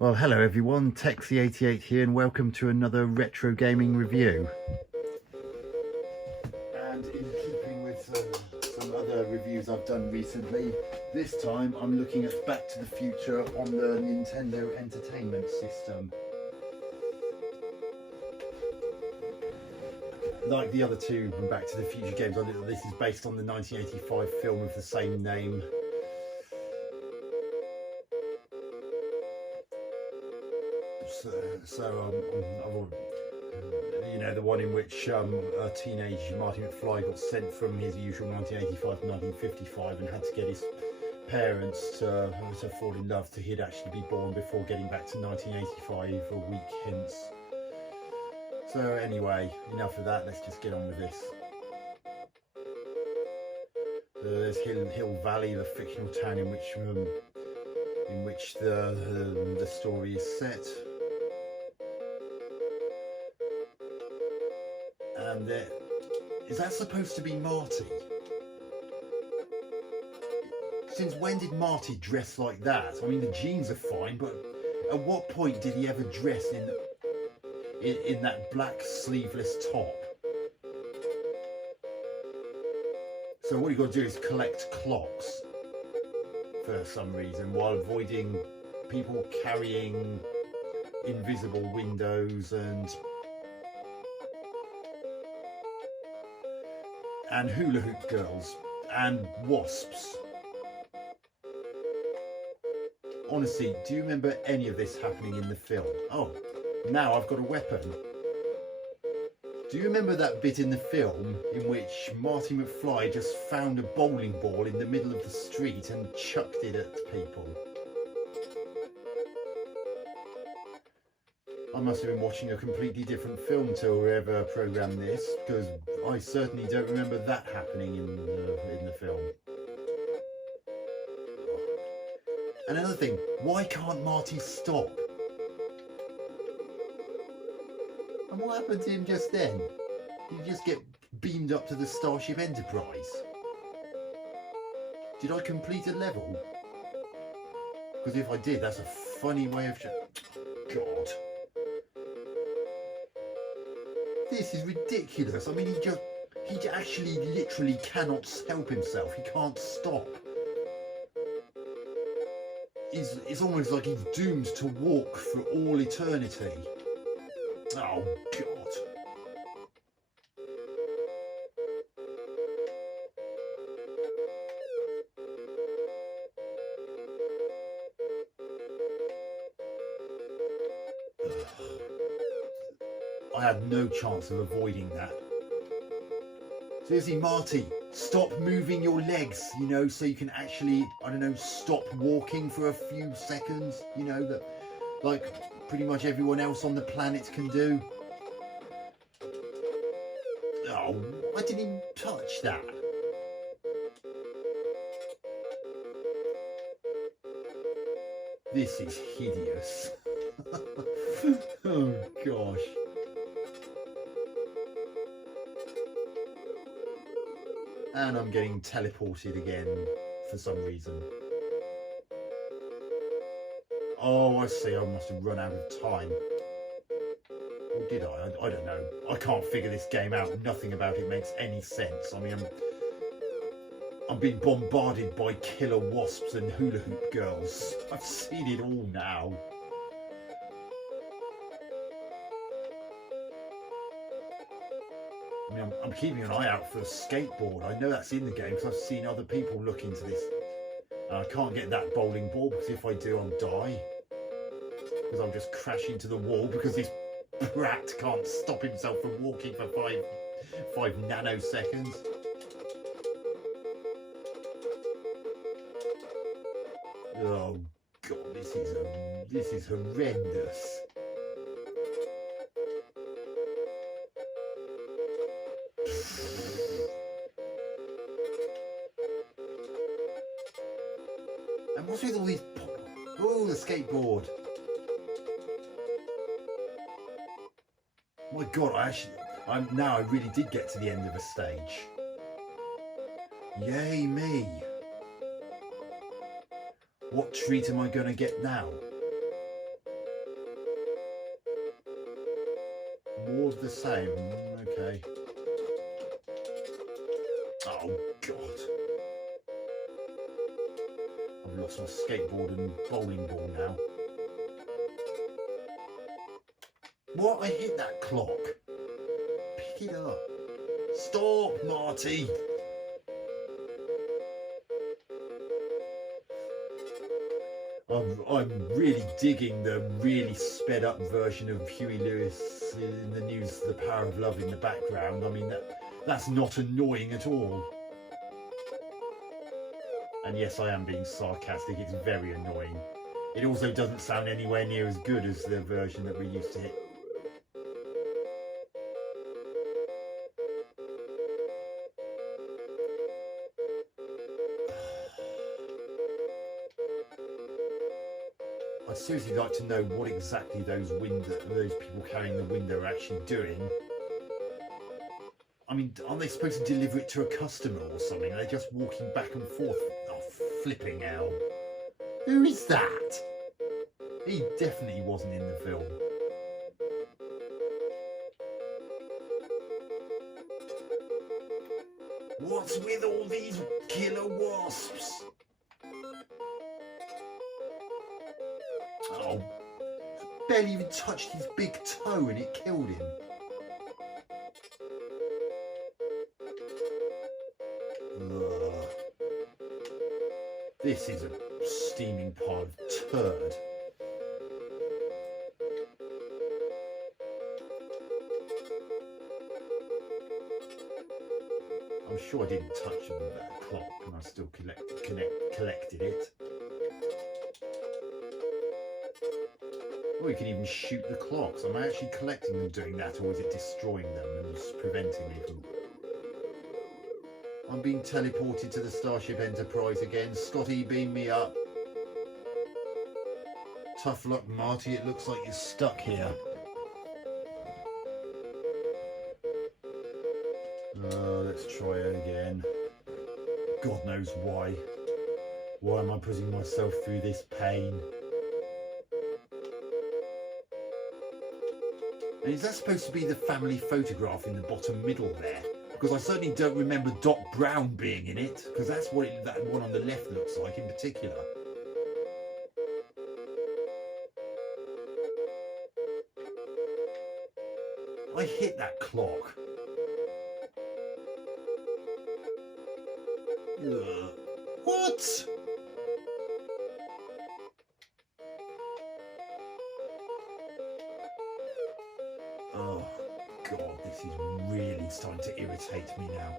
Well, hello everyone, Texie88 here, and welcome to another retro gaming review. And in keeping with some other reviews I've done recently, this time I'm looking at Back to the Future on the Nintendo Entertainment System. Like the other two Back to the Future games, this is based on the 1985 film of the same name. You know, the one in which a teenage Marty McFly got sent from his usual 1985 to 1955 and had to get his parents to fall in love till he'd actually be born before getting back to 1985 a week hence. So anyway, enough of that, let's just get on with this. There's Hill Valley, the fictional town in which the story is set. And is that supposed to be Marty? Since when did Marty dress like that? I mean, the jeans are fine, but at what point did he ever dress in that black sleeveless top? So what you got to do is collect clocks for some reason, while avoiding people carrying invisible windows and hula hoop girls and wasps. Honestly, do you remember any of this happening in the film? Oh, now I've got a weapon. Do you remember that bit in the film in which Marty McFly just found a bowling ball in the middle of the street and chucked it at people? I must have been watching a completely different film to whoever programmed this, because I certainly don't remember that happening in the film. Another thing, why can't Marty stop? And what happened to him just then? Did he just get beamed up to the Starship Enterprise? Did I complete a level? Because if I did, that's a funny way of God. This is ridiculous. I mean, he actually literally cannot help himself. He can't stop. It's almost like he's doomed to walk for all eternity. Oh, God. I had no chance of avoiding that. Seriously, Marty, stop moving your legs, you know, so you can actually, I don't know, stop walking for a few seconds, you know, that like pretty much everyone else on the planet can do. Oh, I didn't even touch that. This is hideous. Oh, gosh. And I'm getting teleported again for some reason. Oh, I see, I must have run out of time. Or did I? I don't know. I can't figure this game out. Nothing about it makes any sense. I mean, I'm being bombarded by killer wasps and hula hoop girls. I've seen it all now. I mean, I'm keeping an eye out for a skateboard. I know that's in the game because I've seen other people look into this. And I can't get that bowling ball because if I do, I'll die. Because I'll just crash into the wall because this brat can't stop himself from walking for five nanoseconds. Oh God, this is horrendous. And what's with all these... Oh, the skateboard. My God, now I really did get to the end of a stage. Yay me. What treat am I going to get now? More of the same. Okay. Oh God. I've lost my skateboard and bowling ball now. What? I hit that clock. Pick it up. Stop, Marty. I'm really digging the really sped up version of Huey Lewis in the news, The Power of Love in the background. I mean, that's not annoying at all. And yes, I am being sarcastic, it's very annoying. It also doesn't sound anywhere near as good as the version that we used to hit. I'd seriously like to know what exactly those people carrying the window are actually doing. I mean, aren't they supposed to deliver it to a customer or something? They're just walking back and forth. Oh, flipping hell. Who is that? He definitely wasn't in the film. What's with all these killer wasps? Oh, barely even touched his big toe and it killed him. Ugh. This is a steaming pile of turd. I'm sure I didn't touch that clock and I still collected it. Or you can even shoot the clocks. Am I actually collecting them doing that, or is it destroying them and just preventing me from... I'm being teleported to the Starship Enterprise again. Scotty, beam me up. Tough luck, Marty. It looks like you're stuck here. Let's try it again. God knows why. Why am I putting myself through this pain? And is that supposed to be the family photograph in the bottom middle there? Because I certainly don't remember Doc Brown being in it, because that's what that one on the left looks like in particular. I hit that clock. Ugh. What? Oh God, this is really starting to irritate me now.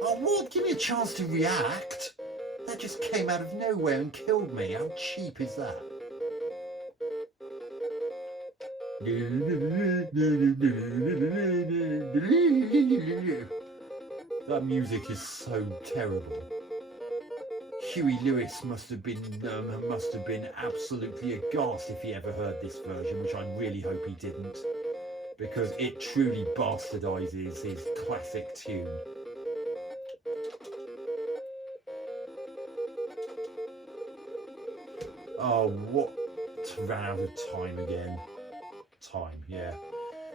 Oh what? Give me a chance to react. That just came out of nowhere and killed me. How cheap is that? That music is so terrible. Huey Lewis must have been absolutely aghast if he ever heard this version, which I really hope he didn't, because it truly bastardizes his classic tune. Oh, what? Ran out of time again. Time, yeah.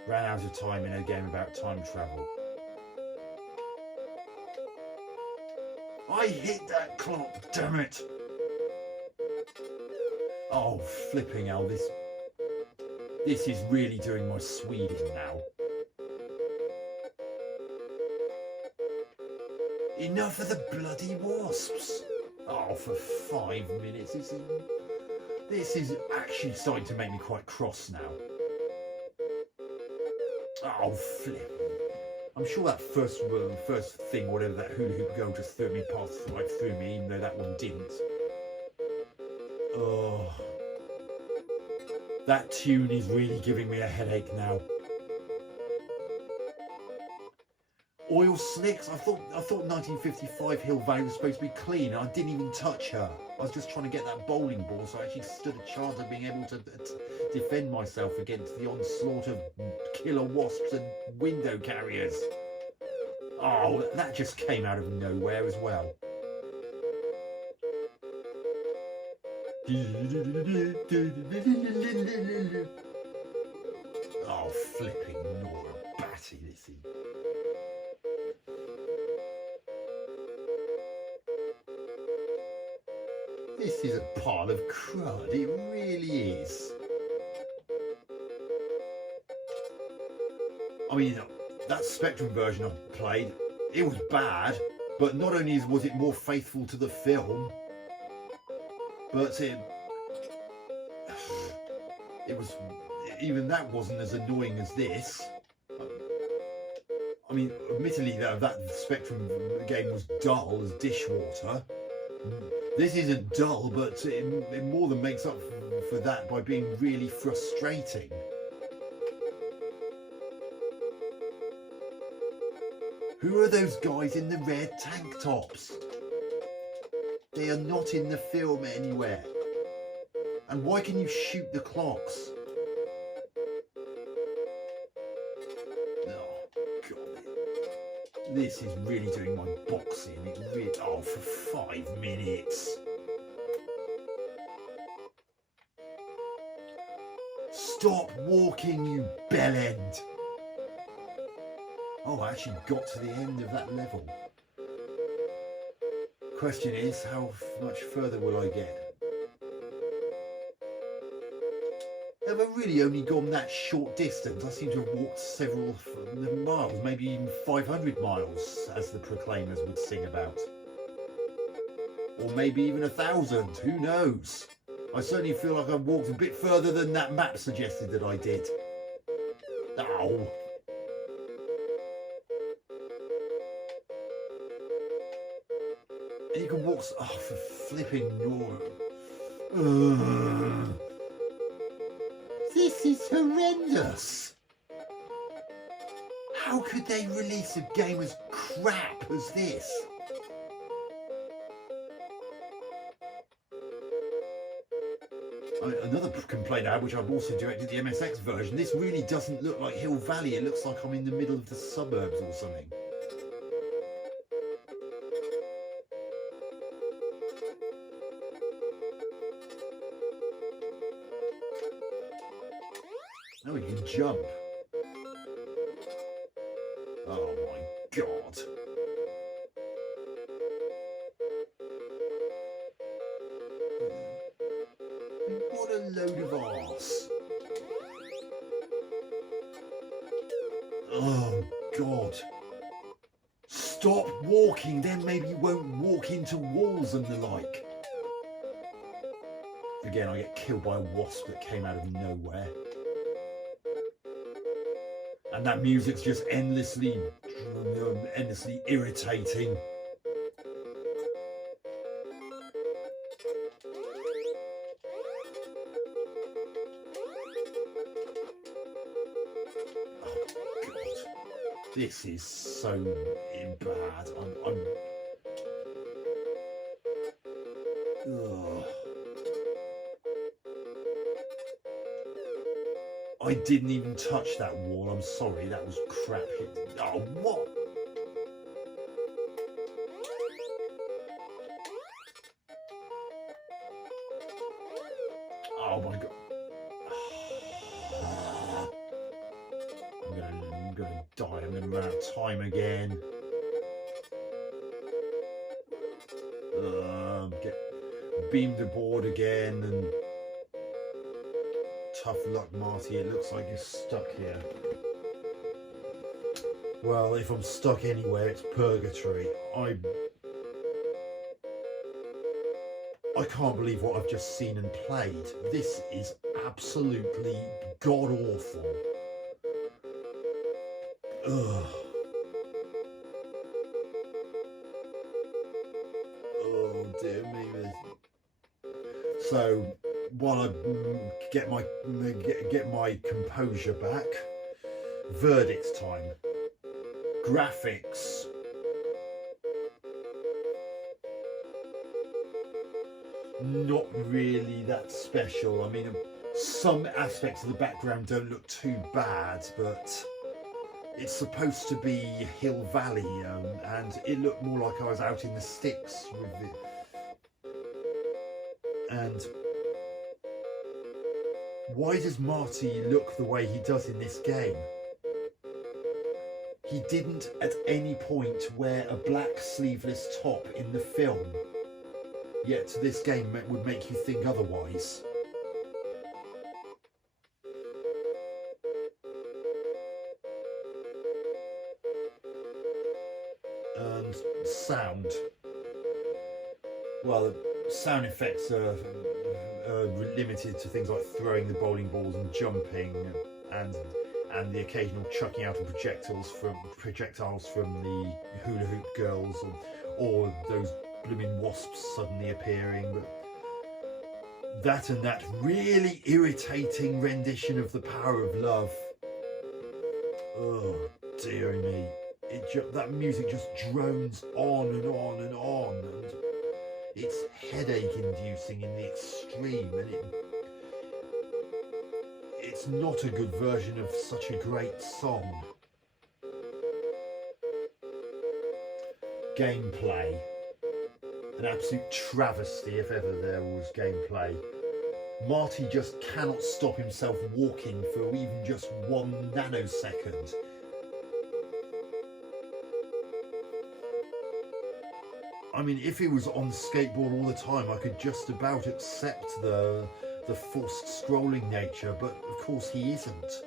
Ran out of time in a game about time travel. I hit that clock, damn it! Oh, flipping hell, this is really doing my Sweden now. Enough of the bloody wasps! Oh, for 5 minutes, this is actually starting to make me quite cross now. Oh, flip. I'm sure that first thing, whatever, that hula hoop girl just threw me past right through me, even though that one didn't. Oh, that tune is really giving me a headache now. Oil slicks. I thought 1955 Hill Valley was supposed to be clean. I didn't even touch her. I was just trying to get that bowling ball, so I actually stood a chance of being able to defend myself against the onslaught of killer wasps and window carriers. Oh, that just came out of nowhere as well. Oh, flipping Nora Batty, this is. This is a pile of crud, it really is. I mean, that Spectrum version I played, it was bad, but not only was it more faithful to the film, but it was, even that wasn't as annoying as this. I mean, admittedly, that Spectrum game was dull as dishwater. This isn't dull, but it more than makes up for that by being really frustrating. Who are those guys in the red tank tops? They are not in the film anywhere. And why can you shoot the clocks? Oh, God. This is really doing my boxing. It really, oh, for 5 minutes. Stop walking, you bellend. Oh, I actually got to the end of that level. Question is, how much further will I get? Have I really only gone that short distance? I seem to have walked several miles, maybe even 500 miles, as the Proclaimers would sing about. Or maybe even 1,000, who knows? I certainly feel like I've walked a bit further than that map suggested that I did. Ow! And you can walk, oh, for flipping Nora. This is horrendous. How could they release a game as crap as this? Another complaint I had, which I've also directed the MSX version, this really doesn't look like Hill Valley. It looks like I'm in the middle of the suburbs or something. Now we can jump. Oh my God. What a load of arse. Oh God. Stop walking, then maybe you won't walk into walls and the like. Again, I get killed by a wasp that came out of nowhere. And that music's just endlessly irritating. Oh God, this is so bad. Ugh. I didn't even touch that wall, I'm sorry, that was crap. Oh, what? Oh my God. I'm gonna die, I'm gonna run out of time again. Get beamed aboard again and tough luck, Marty. It looks like you're stuck here. Well, if I'm stuck anywhere, it's purgatory. I can't believe what I've just seen and played. This is absolutely god-awful. Ugh. Oh, dear me. So, while I get my composure back, verdict time. Graphics. Not really that special. I mean, some aspects of the background don't look too bad, but it's supposed to be Hill Valley, and it looked more like I was out in the sticks with it. And Why does Marty look the way he does in this game? He didn't at any point wear a black sleeveless top in the film, yet this game would make you think otherwise. And sound. Well, sound effects are limited to things like throwing the bowling balls and jumping, and the occasional chucking out of projectiles from the hula hoop girls, or those blooming wasps suddenly appearing. But that really irritating rendition of The Power of Love. Oh dear me! That music just drones on and on and on, and it's headache-inducing in the extreme, and it's not a good version of such a great song. Gameplay. An absolute travesty if ever there was gameplay. Marty just cannot stop himself walking for even just 1 nanosecond. I mean, if he was on skateboard all the time, I could just about accept the forced scrolling nature, but of course he isn't.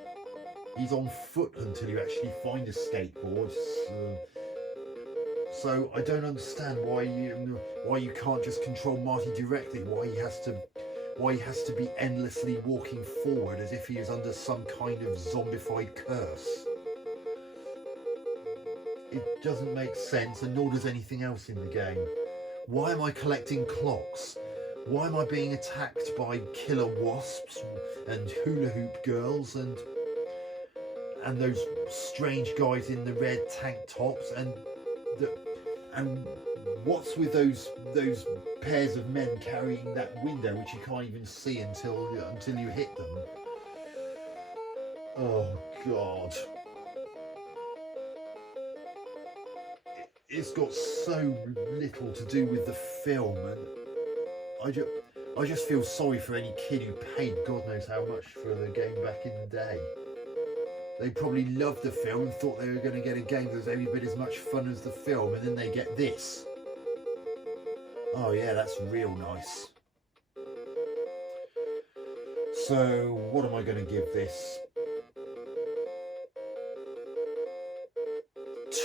He's on foot until you actually find a skateboard. So I don't understand why you can't just control Marty directly. Why he has to be endlessly walking forward as if he is under some kind of zombified curse. It doesn't make sense, and nor does anything else in the game. Why am I collecting clocks? Why am I being attacked by killer wasps and hula hoop girls and those strange guys in the red tank tops, and what's with those pairs of men carrying that window which you can't even see until you hit them? Oh God. It's got so little to do with the film, and I just feel sorry for any kid who paid God knows how much for the game back in the day. They probably loved the film and thought they were going to get a game that was every bit as much fun as the film, and then they get this. Oh yeah, that's real nice. So what am I going to give this?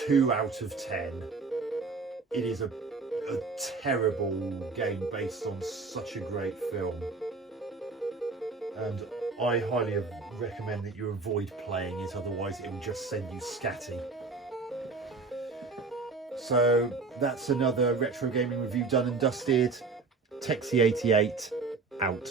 2 out of 10. It is a terrible game based on such a great film, and I highly recommend that you avoid playing it, otherwise it will just send you scatty. So that's another retro gaming review done and dusted. Texie88 out.